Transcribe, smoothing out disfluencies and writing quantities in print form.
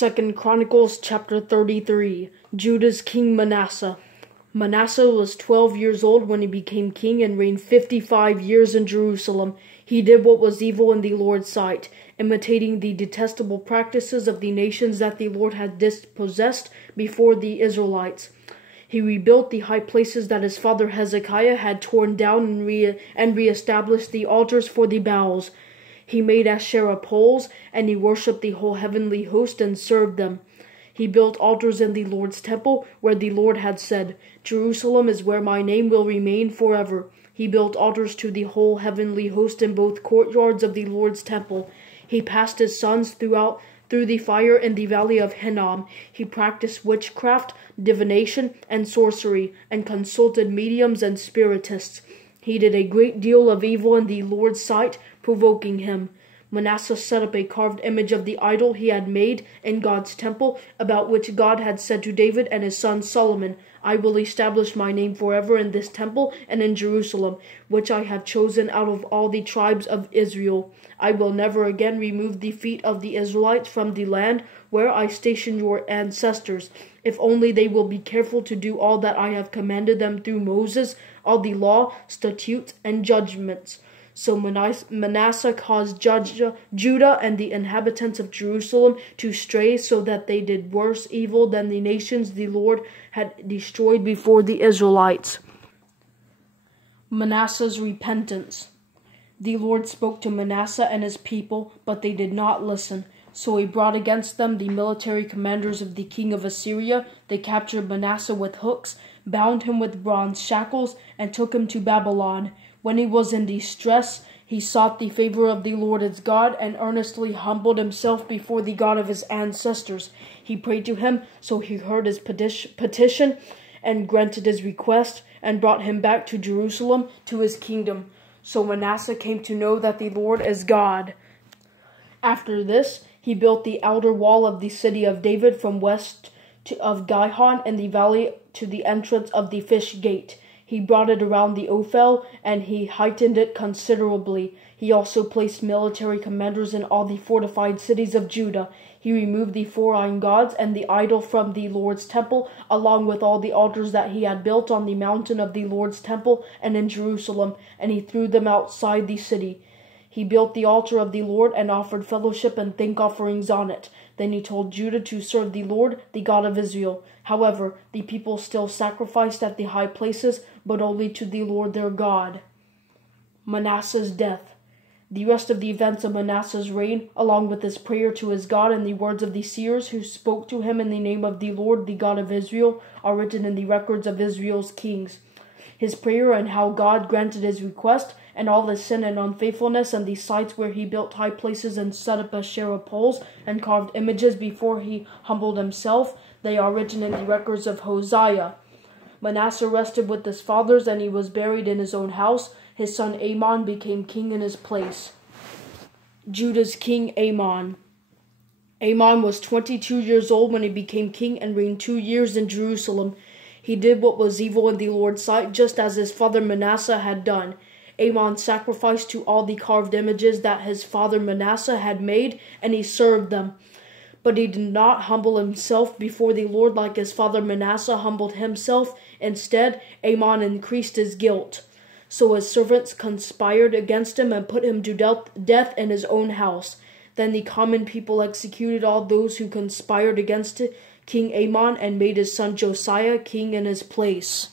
2 Chronicles Chapter 33. Judah's king Manasseh. Manasseh was 12 years old when he became king and reigned 55 years in Jerusalem. He did what was evil in the Lord's sight, imitating the detestable practices of the nations that the Lord had dispossessed before the Israelites. He rebuilt the high places that his father Hezekiah had torn down and reestablished the altars for the Baals. He made Asherah poles, and he worshipped the whole heavenly host and served them. He built altars in the Lord's temple, where the Lord had said, "Jerusalem is where my name will remain forever." He built altars to the whole heavenly host in both courtyards of the Lord's temple. He passed his sons through the fire in the valley of Hinnom. He practiced witchcraft, divination, and sorcery, and consulted mediums and spiritists. He did a great deal of evil in the Lord's sight, provoking him. Manasseh set up a carved image of the idol he had made in God's temple, about which God had said to David and his son Solomon, "I will establish my name forever in this temple and in Jerusalem, which I have chosen out of all the tribes of Israel. I will never again remove the feet of the Israelites from the land where I stationed your ancestors, if only they will be careful to do all that I have commanded them through Moses, all the law, statutes, and judgments." So Manasseh caused Judah and the inhabitants of Jerusalem to stray, so that they did worse evil than the nations the Lord had destroyed before the Israelites. Manasseh's repentance. The Lord spoke to Manasseh and his people, but they did not listen. So he brought against them the military commanders of the king of Assyria. They captured Manasseh with hooks, bound him with bronze shackles, and took him to Babylon. When he was in distress, he sought the favor of the Lord his God and earnestly humbled himself before the God of his ancestors. He prayed to him, so he heard his petition and granted his request and brought him back to Jerusalem, to his kingdom. So Manasseh came to know that the Lord is God. After this, he built the outer wall of the city of David from west of Gihon in the valley to the entrance of the fish gate. He brought it around the Ophel, and he heightened it considerably. He also placed military commanders in all the fortified cities of Judah. He removed the foreign gods and the idol from the Lord's temple, along with all the altars that he had built on the mountain of the Lord's temple and in Jerusalem, and he threw them outside the city. He built the altar of the Lord and offered fellowship and thank offerings on it. Then he told Judah to serve the Lord, the God of Israel. However, the people still sacrificed at the high places, but only to the Lord their God. Manasseh's death. The rest of the events of Manasseh's reign, along with his prayer to his God and the words of the seers who spoke to him in the name of the Lord, the God of Israel, are written in the records of Israel's kings. His prayer and how God granted his request, and all his sin and unfaithfulness, and the sites where he built high places and set up Asherah poles and carved images before he humbled himself, they are written in the records of Hosea. Manasseh rested with his fathers, and he was buried in his own house. His son Amon became king in his place. Judah's king Amon. Amon was 22 years old when he became king and reigned 2 years in Jerusalem. He did what was evil in the Lord's sight, just as his father Manasseh had done. Amon sacrificed to all the carved images that his father Manasseh had made, and he served them. But he did not humble himself before the Lord like his father Manasseh humbled himself. Instead, Amon increased his guilt. So his servants conspired against him and put him to death in his own house. Then the common people executed all those who conspired against King Amon and made his son Josiah king in his place.